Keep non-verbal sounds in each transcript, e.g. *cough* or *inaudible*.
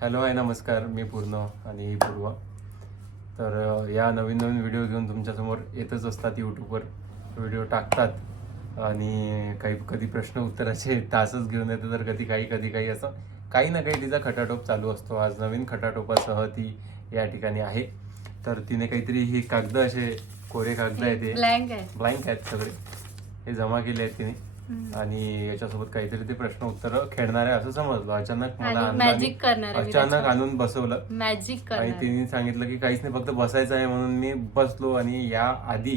Hello आहे नमस्कार. मी पूर्ण आणि ही पूर्व. तर या नवीन नवीन व्हिडिओ घेऊन तुमच्यासमोर येतच असतात यूट्यूबवर व्हिडिओ टाकतात आणि काही कधी प्रश्न उत्तराचे तासच घेऊन येते तर कधी काही कधी काही असं काही ना काही तिचा खटाटोप चालू असतो. आज नवीन खटाटोपासह ती या ठिकाणी आहे. तर तिने काहीतरी ही कागद असे कोरे कागद आहे ते. ब्लँक आहेत सगळे. हे जमा केले आहेत तिने. आणि याच्यासोबत काहीतरी ते प्रश्न उत्तर खेळणार आहे असं समजलं. अचानक मला आणि मॅजिक करणार आहे मी अचानक त्याच्यावर. आणून बसवलं. मॅजिक आणि करणार. तिने सांगितलं की काहीच नाही फक्त बसायचं आहे म्हणून मी बसलो आणि या आधी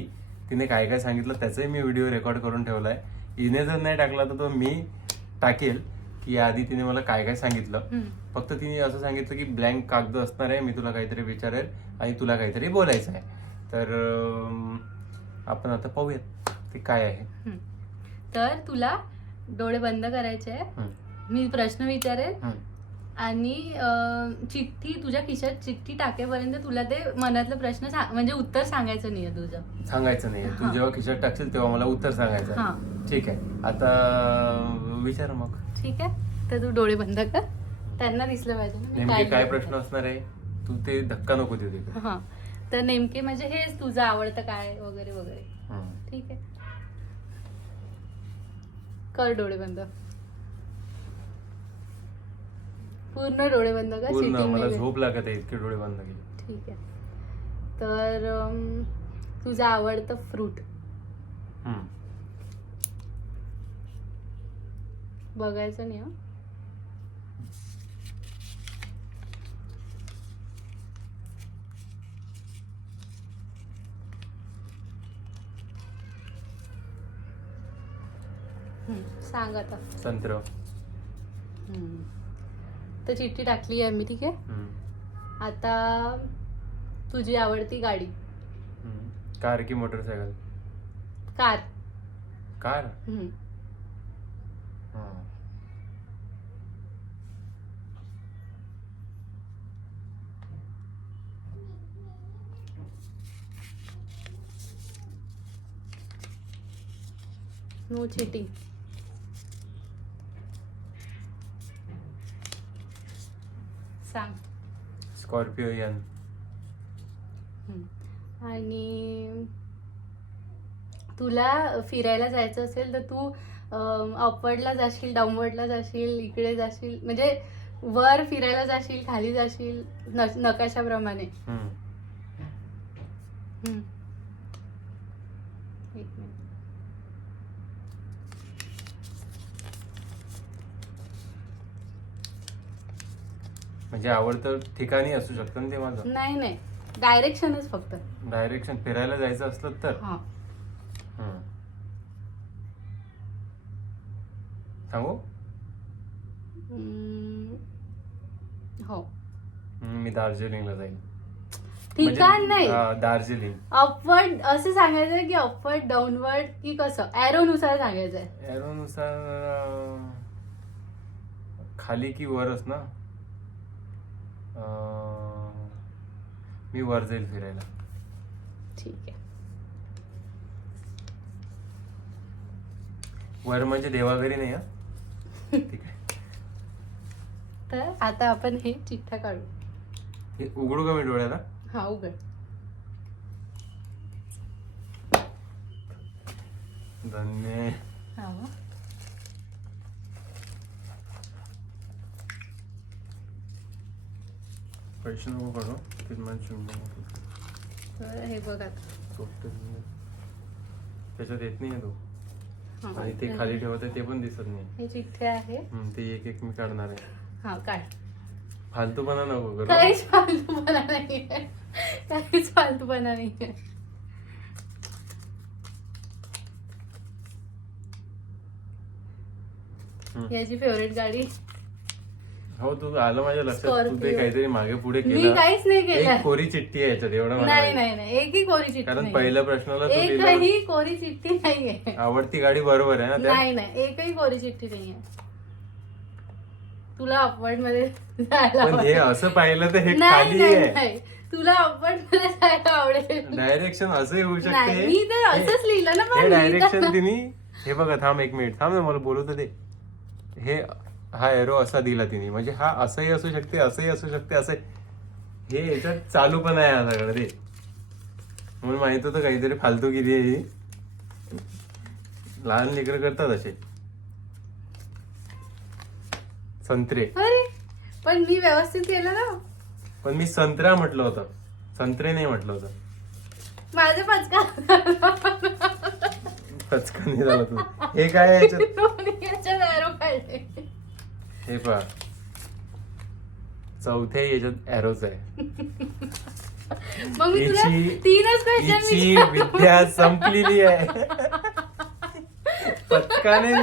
तिने काय काय सांगितलं त्याचाही मी व्हिडिओ रेकॉर्ड करून ठेवलाय. हिने जर नाही टाकला तर तो मी टाकेल. की याआधी तिने मला काय काय सांगितलं. हम्म. फक्त तिने असं सांगितलं की ब्लँक कागद असणार आहे मी तुला काहीतरी विचारेल आणि तुला काहीतरी बोलायचं आहे. तर अं, आपण आता पाहूयात ते काय आहे. हम्म. तर तुला डोळे बंद करायचे आहे मी प्रश्न विचारेल. आणि चिठ्ठी तुझ्या खिशात चिठ्ठी टाकेपर्यंत तुला ते मनातलं प्रश्न म्हणजे उत्तर सांगायचं नाहीये तुझं. सांगायचं नाही तू. जेव्हा खिशात टाकशील तेव्हा मला उत्तर सांगायचं. हा. ठीक आहे. आता विचार मग. ठीक आहे. तर तू डोळे बंद कर. त्यांना दिसलं पाहिजे नेमके काय प्रश्न असणार आहे? तू ते धक्का नको देऊ हा. तर नेमके म्हणजे हेच तुझं आवडतं काय वगैरे वगैरे. ठीक आहे. कर डोळे बंद. पूर्ण डोळे बंद कर पूर्ण sitting मला नाही झोप लागत आहे इतके डोळे बंद केले. ठीक आहे. तर अम, तुझं आवडतं फ्रूट हम्म. बघायचं नाही हं? सांग आता. संत्र. तर चिठ्ठी टाकली आहे मी ठीक आहे. आता तुझी आवडती गाडी. कार की motorcycle? Car. Car. No cheating सांग स्कॉर्पिओ यान हम्म. आणि तुला फिरायला जायचं असेल तर तू अपवर्डला जाशील डाऊनवर्डला जाशील इकडे जाशील म्हणजे वर फिरायला जाशील खाली जाशील न- नकाशाप्रमाणे हम्म. हम्म. एक मिनिट म्हणजे आवडतं ठिकाणी असू शकतं ना ते माझं? नाही नाही. डायरेक्शनच फक्त. डायरेक्शन फिरायला जायचं असलं तर? हा. हम्म. सांगू? हम्म. हो. हम्म, मी दार्जिलिंगला जाईल ठिकाण नाही. हा, दार्जिलिंग. अपवर्ड असं सांगायचं की अपवर्ड डाऊनवर्ड की कसं? ऍरो नुसार सांगायचंय एरोनुसार खाली की वरच ना? मी वर जाईल फिरायला. ठीक आहे. वर म्हणजे देवाघरी नाही हा? *laughs* ठीक आहे. तर आता आपण हे चिठ्ठा काढू. हे उघडू का मी डोळ्याला? हा उघड. धन्य. हा. पैसे नको काढू ते. तर हे बघ. त्याच्यात येत नाही तो. हा. आणि ते खाली ठेवत ते पण दिसत नाही. हे चिठ्ठे आहे. हम्म, ते एक एक मी काढणार आहे. हा फालतूपणा नको करू. काहीच फालतूपणा नाहीये. काहीच फालतूपणा हम्म. याची फेवरेट गाडी हो तू आलं माझ्या लक्षात. तू ते. काहीतरी मागे पुढे मी केलं. काहीच नाही केलं. एक कोरी चिठ्ठी आहे याच्यात एवढं मला नाही माहिती. नाही नाही. एकही कोरी चिठ्ठी कारण. पहिल्या प्रश्नाला तू दिलं. एकही कोरी चिठ्ठी नाहीये. आवडती गाडी बरोबर आहे ना त्या? नाही नाही. एकही कोरी चिठ्ठी नाहीये. तुला अपवर्डमध्ये जायला पण हे आवडेल. असं पाहिलं तर हे नाही खाली नाही आहे. नाही. तुला अपवर्डमध्ये जायला आवडेल. डायरेक्शन असंही होऊ नाही शकते मी तर असंच लिहिलं ना हे डायरेक्शन तिने हे बघा थांब एक मिनिट. थांब ना मला बोलू तर दे. हे हा एरो असा दिला तिने. म्हणजे हा असंही असू शकते असंही असू शकते असं हे याच्यात चालू पण आहे हा सगळं रे. म्हणून माहीत होतं काहीतरी फालतूगिरी आहे ही. लहान लेकरं करतात असे. संत्रे. अरे पण मी व्यवस्थित केलं ना. पण मी संत्रा म्हटलं होतं. संत्रे नाही म्हटलं होतं. माझे पचका पचकानी झालं तू हे काय आहे याच्यात? *laughs* दोन्ही याच्यात arrow काढले. हे पहा चौथ्या याच्यात एरोच आहे. मग मी तुला हिची- तीनच क्वेश्चन हिची विद्या संपलेली आहे. पचकाने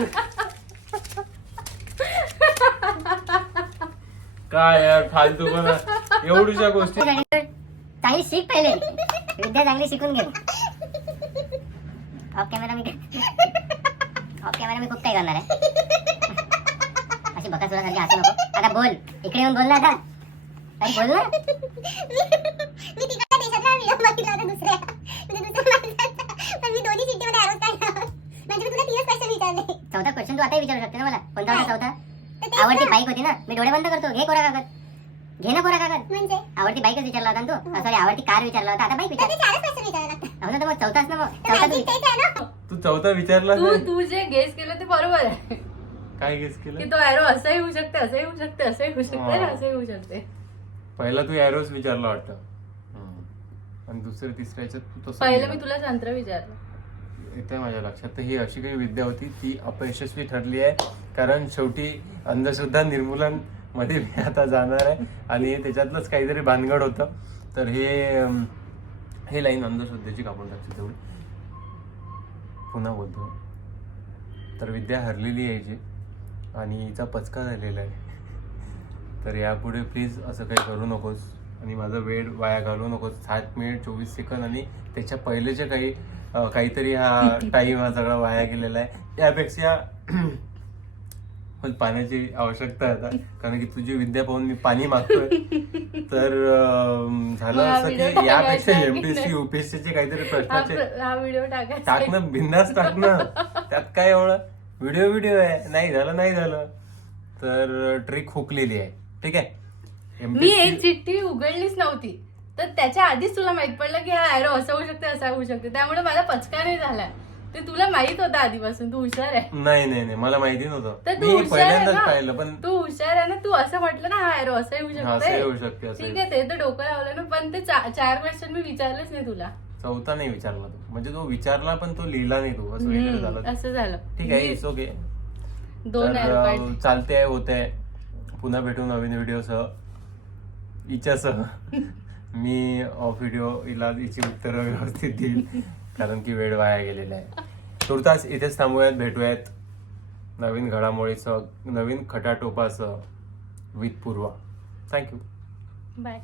काय यार फालतू पण एवढ्या गोष्टी चांगली शिक पहिले. विद्या चांगली शिकून घे ऑफ कॅमेरा मी ऑफ कॅमेरा मी खूप काही करणार आहे. अशी बका तुला सारखी हसू नको आता बोल. इकडे येऊन बोल ना आता. अरे बोल ना. मी तिकडच्या देशातला व्हिडिओ बघितला होता दुसऱ्या म्हणजे दुसऱ्या माणसाचा पण मी दोन्ही सिटीमध्ये आरोप काढला म्हणजे मी तुला तीनच क्वेश्चन विचारले. चौथा क्वेश्चन तू आताही विचारू शकते ना मला? कोणता होता चौथा? तर तेच आवडती ना. बाईक होती ना? मी डोळे बंद करतो. घे कोरा कागद. घे ना कोरा कागद. म्हणजे? आवडती बाईकच विचारला होता ना तू? सॉरी आवडती कार विचारला होता. आता बाईक तर विचार. ते चारच क्वेश्चन विचारायला लागतात. हो ना तर मग चौथाच ना मग. तर चौथा तू माझी विचार. तेच आहे ना. तू चौथा विचारला तू? तू. जे गेस केलं ते बरोबर आहे. काय गेस की केलं तो एरो असंही होऊ शकते असंही होऊ शकते असंही होऊ शकते हा. असंही होऊ शकते. पहिला तू एरोच विचारला वाटतं. हम्म. आणि दुसऱ्या तिसऱ्या याच्यात तू तसं पहिलं. मी तुला तंत्र विचारलं. येते माझ्या लक्षात. तर ही अशी काही विद्या होती ती अपयशस्वी ठरली आहे. कारण शेवटी अंधश्रद्धा निर्मूलनमध्ये मी आता जाणार आहे. आणि त्याच्यातलंच काहीतरी भानगड होतं. तर हे अं, हे लाईन अंधश्रद्धेची कापून टाकते तेवढी. पुन्हा बोलतो. तर विद्या हरलेली आहे हिची आणि हिचा पचका झालेला आहे. तर यापुढे प्लीज असं काही करू नकोस. आणि माझा वेळ वाया घालवू नकोस. सात मिनिट चोवीस सेकंद आणि त्याच्या पहिलेचे काही काहीतरी हा *laughs* टाईम हा सगळा वाया गेलेला आहे. त्यापेक्षा *clears throat* मला पाण्याची आवश्यकता आता. कारण की तुझी विद्या पाहून मी पाणी मागतोय. *laughs* तर झालं असं की यापेक्षा एमपीएससी नाही? युपीएससी चे काहीतरी प्रश्नाचे. टाकणं बिंदास टाकणं. *laughs* त्यात काय एवढं? व्हिडिओ व्हिडिओ आहे. नाही झालं नाही झालं. तर ट्रिक हुकलेली आहे. ठीक आहे? मी एक चिठ्ठी उघडलीच नव्हती. तर त्याच्या आधीच तुला माहीत पडलं की हा एरो असं होऊ शकते असा होऊ शकते त्यामुळे माझा पचका नाही झाला. ते तुला माहीत होतं आधीपासून. तू हुशार आहे. नाही नाही नाही. मला माहिती तर नव्हतं तू मी हुशार आहे पहिल्यांदाच ना? पाहिलं पण तू हुशार आहे ना? तू असं म्हटलं ना हा एरो असंही होऊ हा, असंही होऊ शकते शकते असं ठीक आहे ते तर डोकं लावलं ना पण ते चा- चार क्वेश्चन मी विचारलेच नाही तुला. चौथा नाही विचारला तू. म्हणजे तो विचारला पण तो लिहिला नाही तू. असं झालं. असं झालं. ठीक आहे इट्स ओके दोन काढले चालते आहे होते आहे पुन्हा भेटू नवीन व्हिडिओसह. हिच्यासह. *laughs* मी ऑफ व्हिडिओ हिला हिची उत्तरं व्यवस्थित देईल कारण की वेळ वाया गेलेला आहे. तुर्तास इथेच थांबूयात भेटूयात. नवीन घडामोडीसह नवीन खटाटोपासह with Purva. Thank you bye